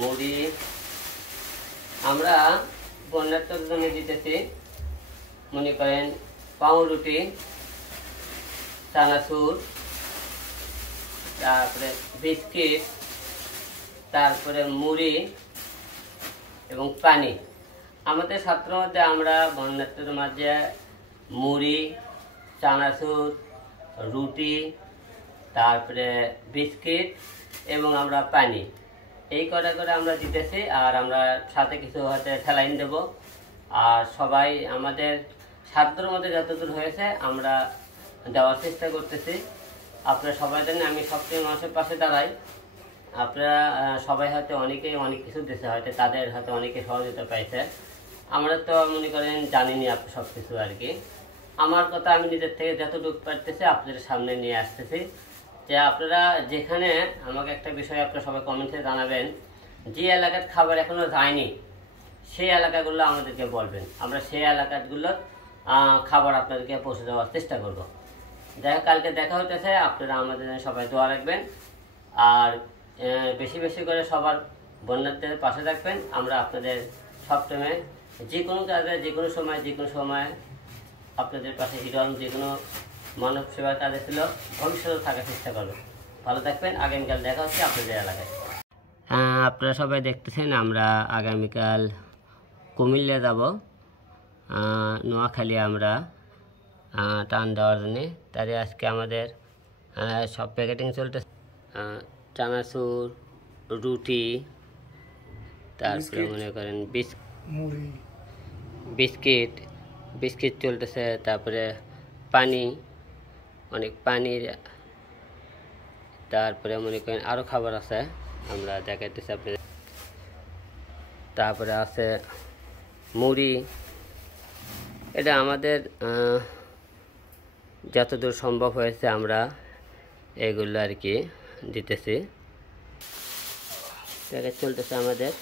মুড়ি আমরা বন্যার্থর জন্য দিতেছি, মনে করেন পাউরুটি, চানাচুর, তারপরে বিস্কিট, তারপরে মুড়ি এবং পানি। আমাদের ছাত্রের মধ্যে আমরা বন্যার্থের মাঝে মুড়ি, চানাচুর, রুটি, তারপরে বিস্কিট এবং আমরা পানি, এই কটা করে আমরা দিতেছি। আর আমরা সাথে কিছু হয়তো ঠেলাইন দেব। আর সবাই আমাদের ছাত্রের মধ্যে যতদূর হয়েছে আমরা দেওয়ার চেষ্টা করতেছি। আপনারা সবাই জানেন আমি সবচেয়ে মানুষের পাশে দাঁড়াই। আপনারা সবাই হয়তো অনেকেই অনেক কিছু দিচ্ছে, হয়তো তাদের হয়তো অনেকে সহযোগিতা পাইছে। আমরা তো মনে করেন জানিনি আপনি সব কিছু আর কি। আমার কথা আমি নিজের থেকে যতটুকু পারতেছি আপনাদের সামনে নিয়ে আসতেছি। যে আপনারা যেখানে আমাকে একটা বিষয় আপনারা সবাই কমেন্টে জানাবেন, যে এলাকার খাবার এখনো যায়নি সেই এলাকাগুলো আমাদেরকে বলবেন, আমরা সেই এলাকাগুলোর খাবার আপনাদেরকে পৌঁছে দেওয়ার চেষ্টা করব। কালকে দেখা হতেছে, আপনারা আমাদের সবাই দোয়া রাখবেন। আর বেশি বেশি করে সবার বন্যার্থীদের পাশে থাকবেন। আমরা আপনাদের সবসময় যে কোনো কাজে যে কোনো সময় আপনাদের পাশে হিরণ যে কোনো মানব সেবার কাজে ছিল, ভবিষ্যতে থাকার চেষ্টা করবে। ভালো থাকবেন। আগামীকাল দেখা হচ্ছে আপনাদের এলাকায়। আপনারা সবাই দেখতেছেন আমরা আগামীকাল কুমিল্লা যাব, নোয়াখালী আমরা টান দেওয়ার জন্যে। তাই আজকে আমাদের সব প্যাকেটিং চলতেছে, চানাচুর, রুটি, তারপরে মনে করেন বিস্কিট চলতেছে, তারপরে পানি, অনেক পানির, তারপরে মনে করেন আরও খাবার আছে আমরা দেখাইতেছি আপনাদের। তারপরে আছে মুড়ি। এটা আমাদের যতদূর সম্ভব হয়েছে আমরা এগুলো আর কি দিতেছি। প্যাকেট চলতেছে আমাদের।